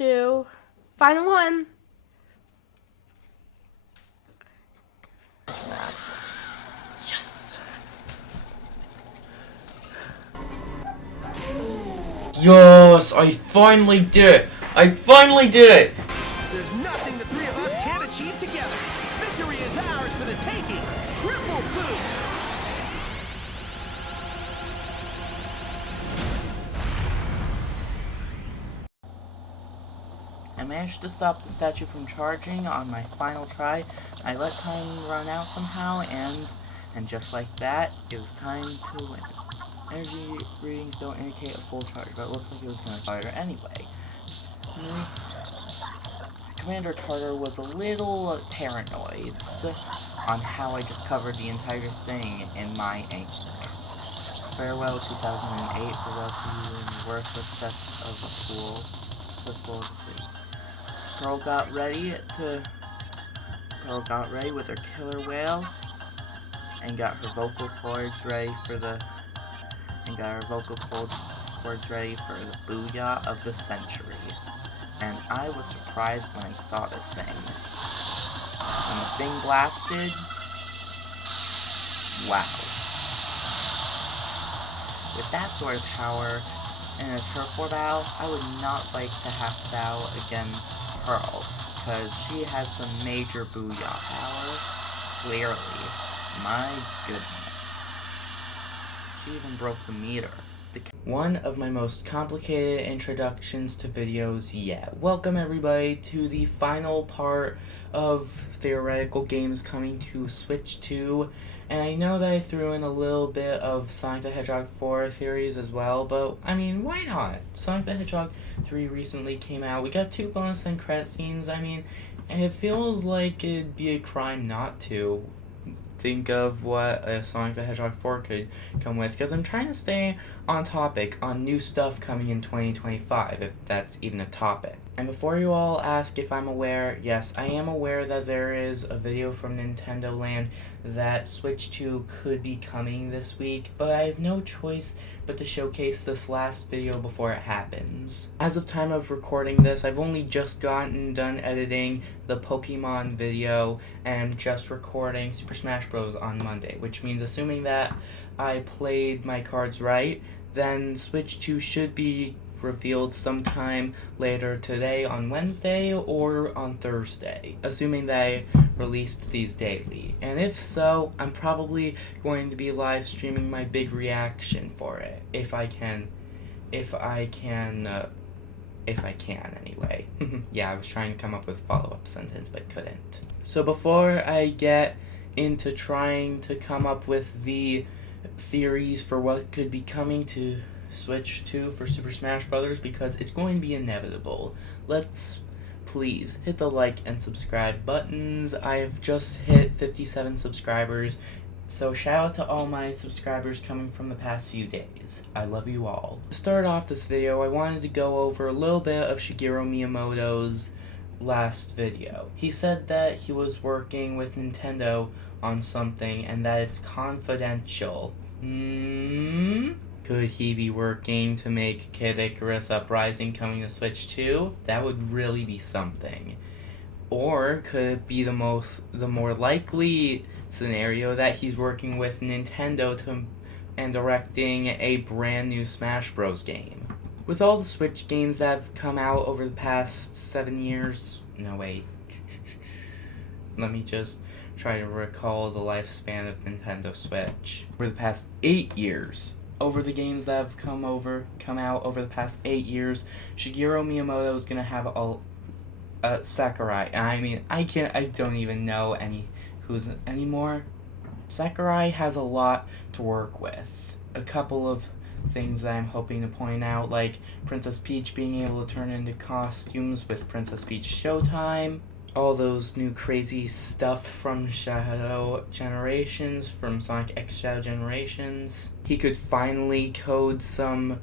2, final one. Yes! Yes! I finally did it! I finally did it! There's nothing the three of us can't achieve together. Victory is ours for the taking. Triple boost. I managed to stop the statue from charging on my final try. I let time run out somehow, and just like that, it was time to win. Energy readings don't indicate a full charge, but it looks like it was going to fire anyway. Commander Tartar was a little paranoid on how I just covered the entire thing in my ink. Farewell 2008, farewell to you and worthless sets of full of sleep. Pearl got ready with her killer whale and got her vocal cords ready for the booyah of the century. And I was surprised when I saw this thing. When the thing blasted, wow. With that sort of power in a turf war battle, I would not like to have to battle against Pearl, because she has some major booyah power, clearly. My goodness. She even broke the meter. One of my most complicated introductions to videos yet. Welcome everybody to the final part of theoretical games coming to Switch 2. And I know that I threw in a little bit of Sonic the Hedgehog 4 theories as well, but I mean, why not? Sonic the Hedgehog 3 recently came out. We got 2 bonus end credit scenes. I mean, it feels like it'd be a crime not to think of what a Sonic the Hedgehog 4 could come with, because I'm trying to stay on topic on new stuff coming in 2025, if that's even a topic. And before you all ask if I'm aware, yes, I am aware that there is a video from Nintendo Land that Switch 2 could be coming this week, but I have no choice but to showcase this last video before it happens. As of time of recording this, I've only just gotten done editing the Pokemon video and just recording Super Smash Bros. On Monday, which means assuming that I played my cards right, then Switch 2 should be revealed sometime later today on Wednesday or on Thursday, assuming that I released these daily. And if so, I'm probably going to be live streaming my big reaction for it, if I can anyway. Yeah, I was trying to come up with a follow-up sentence but couldn't. So before I get into trying to come up with the theories for what could be coming to Switch 2 for Super Smash Bros., because it's going to be inevitable, let's please hit the like and subscribe buttons. I've just hit 57 subscribers, so shout out to all my subscribers coming from the past few days. I love you all. To start off this video, I wanted to go over a little bit of Shigeru Miyamoto's last video. He said that he was working with Nintendo on something and that it's confidential. Could he be working to make Kid Icarus Uprising coming to Switch 2? That would really be something. Or could it be the more likely scenario that he's working with Nintendo and directing a brand new Smash Bros. Game? With all the Switch games that have come out over the past 7 years... No, wait. Let me just try to recall the lifespan of Nintendo Switch. Over the past 8 years. Over the games that have come out over the past 8 years, Shigeru Miyamoto is gonna have Sakurai. I mean, I don't even know who's anymore. Sakurai has a lot to work with. A couple of things that I'm hoping to point out, like Princess Peach being able to turn into costumes with Princess Peach Showtime, all those new crazy stuff from Shadow Generations, from Sonic X Shadow Generations. He could finally code some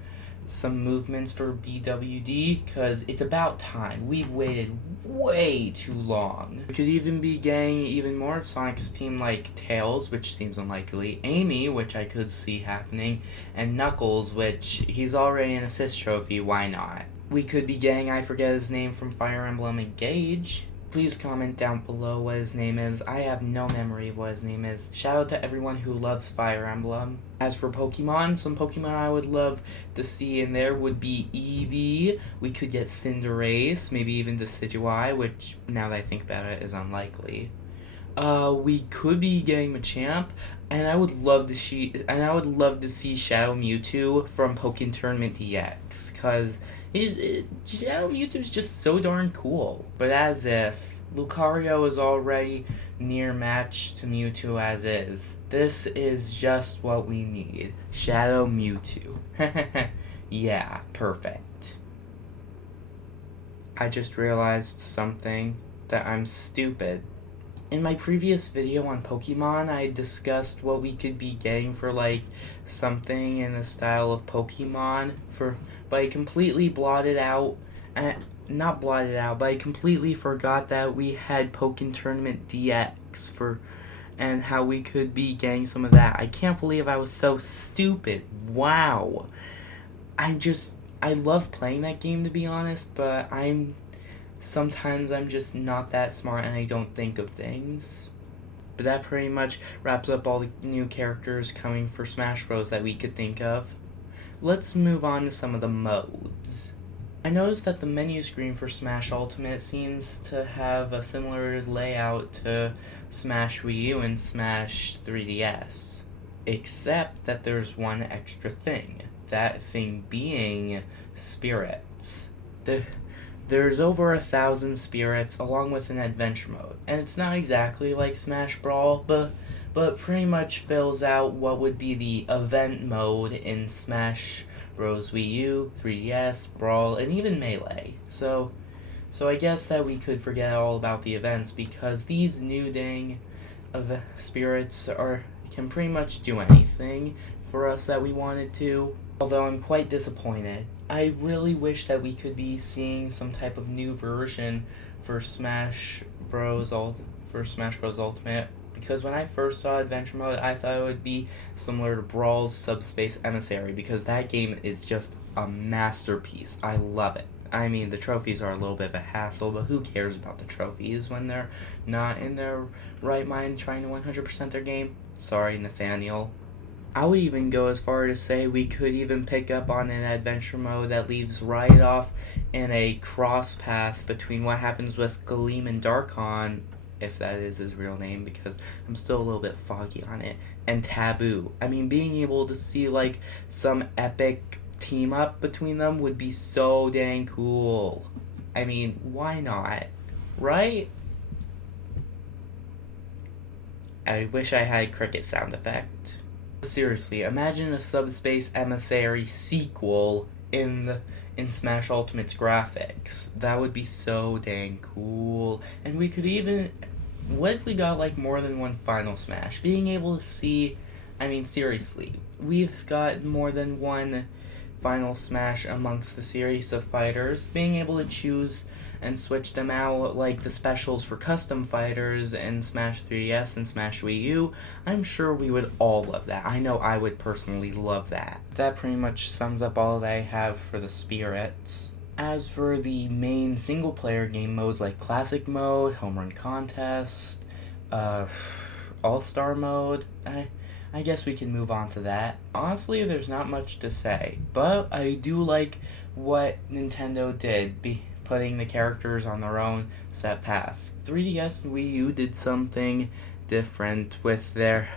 movements for BWD, because it's about time. We've waited way too long. We could even be getting even more of Sonic's team, like Tails, which seems unlikely, Amy, which I could see happening, and Knuckles, which he's already an assist trophy, why not? we could be getting, I forget his name, from Fire Emblem Engage. Please comment down below what his name is. I have no memory of what his name is. Shout out to everyone who loves Fire Emblem. As for Pokemon, some Pokemon I would love to see in there would be Eevee. We could get Cinderace, maybe even Decidueye, which, now that I think about it, is unlikely. We could be getting Machamp, and I would love to see Shadow Mewtwo from Pokken Tournament DX, cause Shadow Mewtwo is just so darn cool. But as if Lucario is already near match to Mewtwo as is, this is just what we need. Shadow Mewtwo. Yeah, perfect. I just realized something, that I'm stupid. In my previous video on Pokemon, I discussed what we could be getting for, like, something in the style of Pokemon, but I completely blotted out, not blotted out, but I completely forgot that we had Pokken Tournament DX and how we could be getting some of that. I can't believe I was so stupid. Wow. I love playing that game, to be honest, but sometimes I'm just not that smart and I don't think of things. But that pretty much wraps up all the new characters coming for Smash Bros. That we could think of. Let's move on to some of the modes. I noticed that the menu screen for Smash Ultimate seems to have a similar layout to Smash Wii U and Smash 3DS. Except that there's one extra thing. That thing being spirits. There's over 1,000 spirits along with an adventure mode, and it's not exactly like Smash Brawl, but pretty much fills out what would be the event mode in Smash Bros. Wii U, 3DS, Brawl, and even Melee. So I guess that we could forget all about the events because these new dang spirits can pretty much do anything for us that we wanted to. Although I'm quite disappointed. I really wish that we could be seeing some type of new version for Smash Bros. Ultimate, because when I first saw Adventure Mode, I thought it would be similar to Brawl's Subspace Emissary, because that game is just a masterpiece. I love it. I mean, the trophies are a little bit of a hassle, but who cares about the trophies when they're not in their right mind trying to 100% their game? Sorry, Nathaniel. I would even go as far to say we could even pick up on an adventure mode that leaves right off in a cross path between what happens with Galeem and Darkon, if that is his real name, because I'm still a little bit foggy on it, and Taboo. I mean, being able to see, like, some epic team up between them would be so dang cool. I mean, why not? Right? I wish I had a cricket sound effect. Seriously, imagine a Subspace Emissary sequel in Smash Ultimate's graphics. That would be so dang cool. And we could even... What if we got, like, more than one Final Smash? Being able to see... I mean, seriously. We've got more than one Final Smash amongst the series of fighters. Being able to choose and switch them out, like the specials for custom fighters in Smash 3DS and Smash Wii U, I'm sure we would all love that. I know I would personally love that. That pretty much sums up all that I have for the spirits. As for the main single-player game modes like Classic Mode, Home Run Contest, All-Star Mode, I guess we can move on to that. Honestly, there's not much to say, but I do like what Nintendo did, putting the characters on their own set path. 3DS and Wii U did something different with their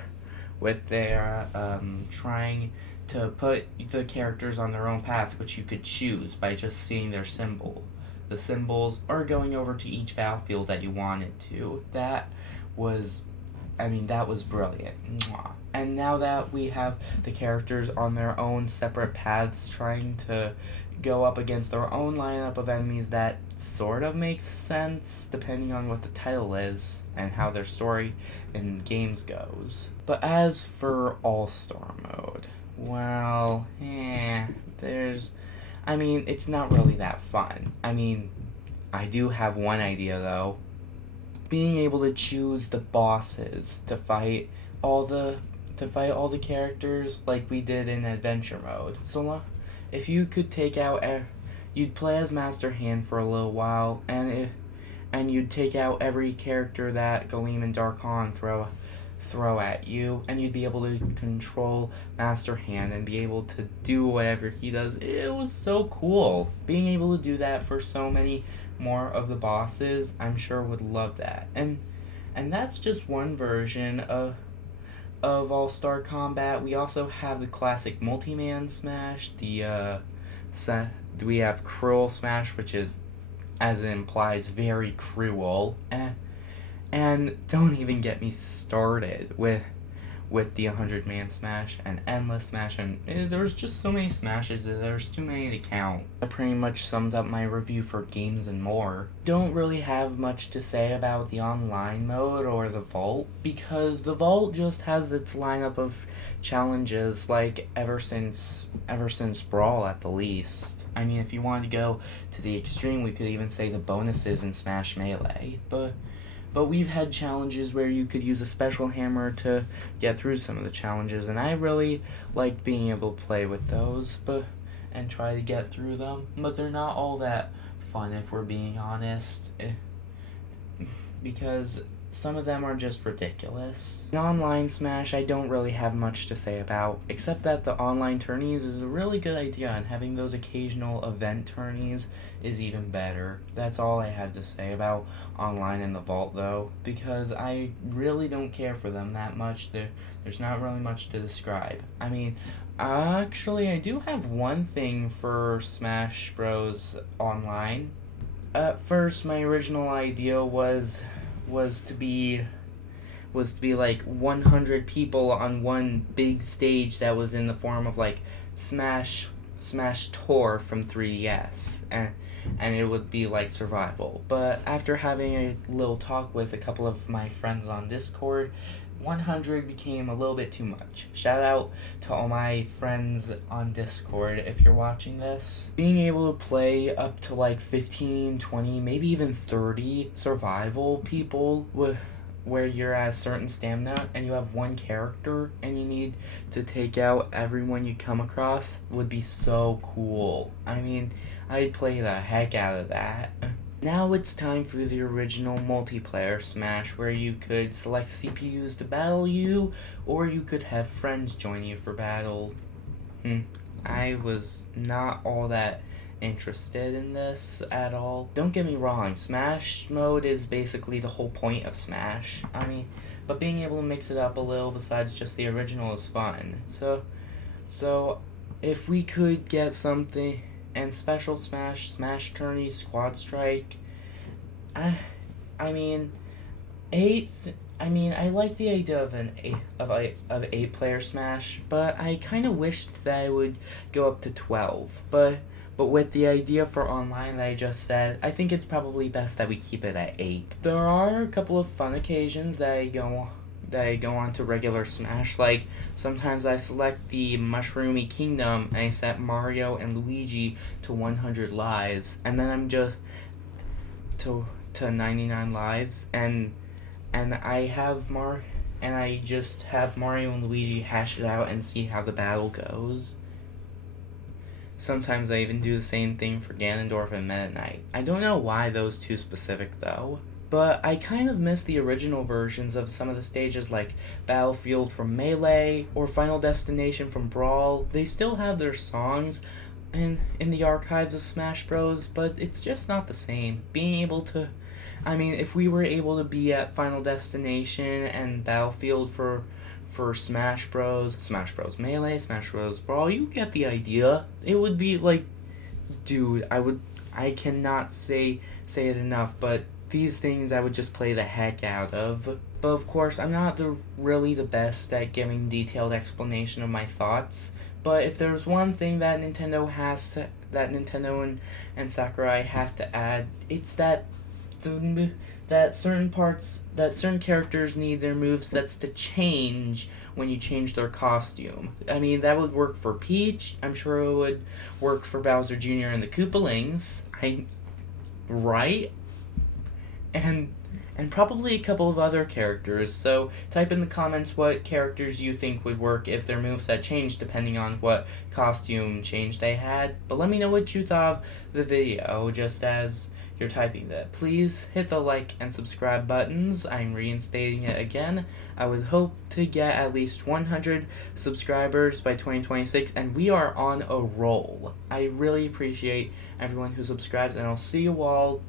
trying to put the characters on their own path, which you could choose by just seeing their symbol. The symbols are going over to each battlefield that you wanted to. That was brilliant. Mwah. And now that we have the characters on their own separate paths trying to go up against their own lineup of enemies, that sort of makes sense depending on what the title is and how their story in games goes. But as for All-Star Mode, well, it's not really that fun. I mean, I do have one idea though. Being able to choose the bosses to fight all the characters like we did in Adventure Mode. So if you could take out you'd play as Master Hand for a little while, and you'd take out every character that Galeem and Darkon throw at you, and you'd be able to control Master Hand and be able to do whatever he does. It was so cool. Being able to do that for so many more of the bosses, I'm sure would love that. And that's just one version of All-Star Combat. We also have the classic Multi-Man Smash, we have Cruel Smash, which is, as it implies, very cruel. And don't even get me started with the 100-Man Smash and Endless Smash, and there's just so many Smashes that there's too many to count. That pretty much sums up my review for Games and More. Don't really have much to say about the online mode or the Vault, because the Vault just has its lineup of challenges like ever since Brawl at the least. I mean, if you wanted to go to the extreme, we could even say the bonuses in Smash Melee, but we've had challenges where you could use a special hammer to get through some of the challenges, and I really liked being able to play with those and try to get through them. But they're not all that fun, if we're being honest, because some of them are just ridiculous. In online Smash, I don't really have much to say about, except that the online tourneys is a really good idea, and having those occasional event tourneys is even better. That's all I have to say about online and the Vault, though, because I really don't care for them that much. There's not really much to describe. I mean, actually, I do have one thing for Smash Bros. Online. At first, my original idea was to be like 100 people on one big stage that was in the form of like Smash Tour from 3DS, and it would be like survival. But after having a little talk with a couple of my friends on Discord, 100 became a little bit too much. Shout out to all my friends on Discord if you're watching this. Being able to play up to like 15, 20, maybe even 30 survival people where you're at a certain stamina and you have one character and you need to take out everyone you come across would be so cool. I mean, I'd play the heck out of that. Now it's time for the original multiplayer Smash, where you could select CPUs to battle you, or you could have friends join you for battle. I was not all that interested in this at all. Don't get me wrong, Smash mode is basically the whole point of Smash. I mean, but being able to mix it up a little besides just the original is fun. So if we could get something, and Special Smash Tourney, Squad Strike, I like the idea of an 8-player Smash, but I kind of wished that it would go up to 12. But with the idea for online that I just said, I think it's probably best that we keep it at 8. There are a couple of fun occasions that I go on to regular Smash, like sometimes I select the Mushroomy Kingdom and I set Mario and Luigi to 100 lives, and then I'm just to 99 lives, and I just have Mario and Luigi hash it out and see how the battle goes. Sometimes I even do the same thing for Ganondorf and Meta Knight. I don't know why those two specific though. But I kind of miss the original versions of some of the stages like Battlefield from Melee or Final Destination from Brawl. They still have their songs in the archives of Smash Bros, but it's just not the same. Being able to, if we were able to be at Final Destination and Battlefield for Smash Bros Melee, Smash Bros Brawl, you get the idea. It would be like, dude, I cannot say it enough, but these things I would just play the heck out of. But of course, I'm not really the best at giving detailed explanation of my thoughts. But if there's one thing that Nintendo and Sakurai have to add, it's that certain characters need their movesets to change when you change their costume. That would work for Peach. I'm sure it would work for Bowser Jr. and the Koopalings. Right? And and probably a couple of other characters. So type in the comments what characters you think would work if their moveset changed depending on what costume change they had. But let me know what you thought of the video just as you're typing that. Please hit the like and subscribe buttons. I'm reinstating it again. I would hope to get at least 100 subscribers by 2026, and we are on a roll. I really appreciate everyone who subscribes, and I'll see you all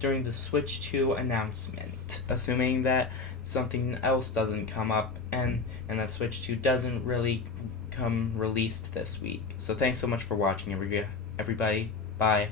during the Switch 2 announcement, assuming that something else doesn't come up and that Switch 2 doesn't really come released this week. So thanks so much for watching, everybody. Bye.